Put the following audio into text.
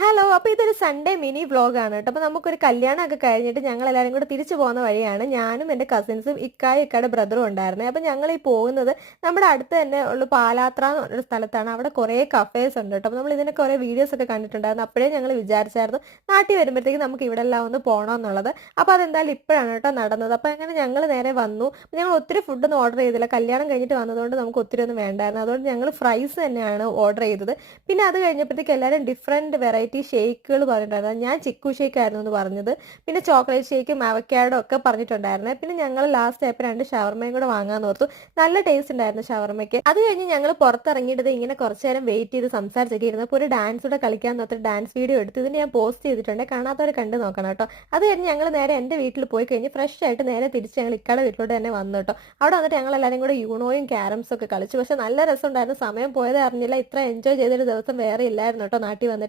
Hello! അപ്പൊ ഇതൊരു Sunday mini വ്ലോഗാണ് ട്ടോ. അപ്പൊ നമുക്കൊരു കല്യാണമൊക്കെ കഴിഞ്ഞിട്ട് ഞങ്ങളെല്ലാരും കൂടെ തിരിച്ചു പോകുന്ന വഴിയാണ്. ഞാനും എന്റെ കസിൻസും ഇക്കായും ഇക്കായുടെ ബ്രദറും ഉണ്ടായിരുന്നേ. അപ്പൊ ഞങ്ങളീ പോകുന്നത് നമ്മുടെ അടുത്ത് തന്നെ ഉള്ള പാലാത്ര എന്ന് പറഞ്ഞൊരു സ്ഥലത്താണ്. അവിടെ കുറേ കഫേസ് ഉണ്ട് ട്ടോ. അപ്പൊ നമ്മൾ ഇതിനൊക്കെ ഓരോ വീഡിയോസ് ഒക്കെ കണ്ടിട്ടുണ്ടായിരുന്നു. അപ്പോഴേ ഞങ്ങൾ വിചാരിച്ചായിരുന്നു നാട്ടിൽ വരുമ്പോഴത്തേക്കും നമുക്ക് ഇവിടെല്ലാം ഒന്ന് പോകണമെന്നുള്ളത്. അപ്പൊ അതെന്തായാലും ഇപ്പോഴാണ് കേട്ടോ നടന്നത്. അപ്പൊ അങ്ങനെ ഞങ്ങൾ നേരെ വന്നു. ഞങ്ങൾ ഒത്തിരി ഫുഡൊന്നും ഓർഡർ ചെയ്തില്ല. കല്യാണം കഴിഞ്ഞിട്ട് വന്നതുകൊണ്ട് നമുക്ക് ഒത്തിരി ഒന്നും വേണ്ടായിരുന്നു. അതുകൊണ്ട് ഞങ്ങൾ ഫ്രൈസ് തന്നെയാണ് ഓർഡർ ചെയ്തത്. പിന്നെ അത് കഴിഞ്ഞപ്പോഴത്തേക്ക് എല്ലാവരും ഡിഫറെൻറ്റ് വെറൈറ്റി ഷേക്കുകൾ പറഞ്ഞിട്ടുണ്ടായിരുന്നു. ഞാൻ ചിക്കു ഷേക്ക് ആയിരുന്നു എന്ന് പറഞ്ഞത്. പിന്നെ ചോക്ലേറ്റ് ഷേക്കും അവക്കാഡോ ഒക്കെ പറഞ്ഞിട്ടുണ്ടായിരുന്നു. പിന്നെ ഞങ്ങൾ ലാസ്റ്റ് ആയപ്പോൾ 2 ഷവർമയും കൂടെ വാങ്ങാൻ ഓർത്തു. നല്ല ടേസ്റ്റ് ഉണ്ടായിരുന്നു ഷവർമയ്ക്ക്. അത് കഴിഞ്ഞ് ഞങ്ങൾ പുറത്തിറങ്ങിയിട്ട് ഇങ്ങനെ കുറച്ച് നേരം വെയിറ്റ് ചെയ്ത് സംസാരിച്ചൊക്കെ ഇരുന്നപ്പോൾ ഒരു ഡാൻസ് കൂടെ കളിക്കാൻ നോക്കിയിട്ട് ഡാൻസ് വീഡിയോ എടുത്ത് ഇതിന് ഞാൻ പോസ്റ്റ് ചെയ്തിട്ടുണ്ട്. കാണാത്തവരെ കണ്ട് നോക്കണം കേട്ടോ. അത് കഴിഞ്ഞ് ഞങ്ങൾ നേരെ എൻ്റെ വീട്ടിൽ പോയി കഴിഞ്ഞ് ഫ്രഷ് ആയിട്ട് നേരെ തിരിച്ച് ഞങ്ങൾ ഇക്കയുടെ വീട്ടിലോട്ട് തന്നെ വന്നു കേട്ടോ. അവിടെ വന്നിട്ട് ഞങ്ങൾ എല്ലാവരും കൂടെ യൂണോയും ക്യാരംസും ഒക്കെ കളിച്ചു. പക്ഷെ നല്ല രസമുണ്ടായിരുന്നു. സമയം പോയത് അറിഞ്ഞില്ല. ഇത്ര എൻജോയ് ചെയ്തൊരു ദിവസം വേറെ ഇല്ലായിരുന്നു കേട്ടോ നാട്ടിൽ വന്നിട്ട്.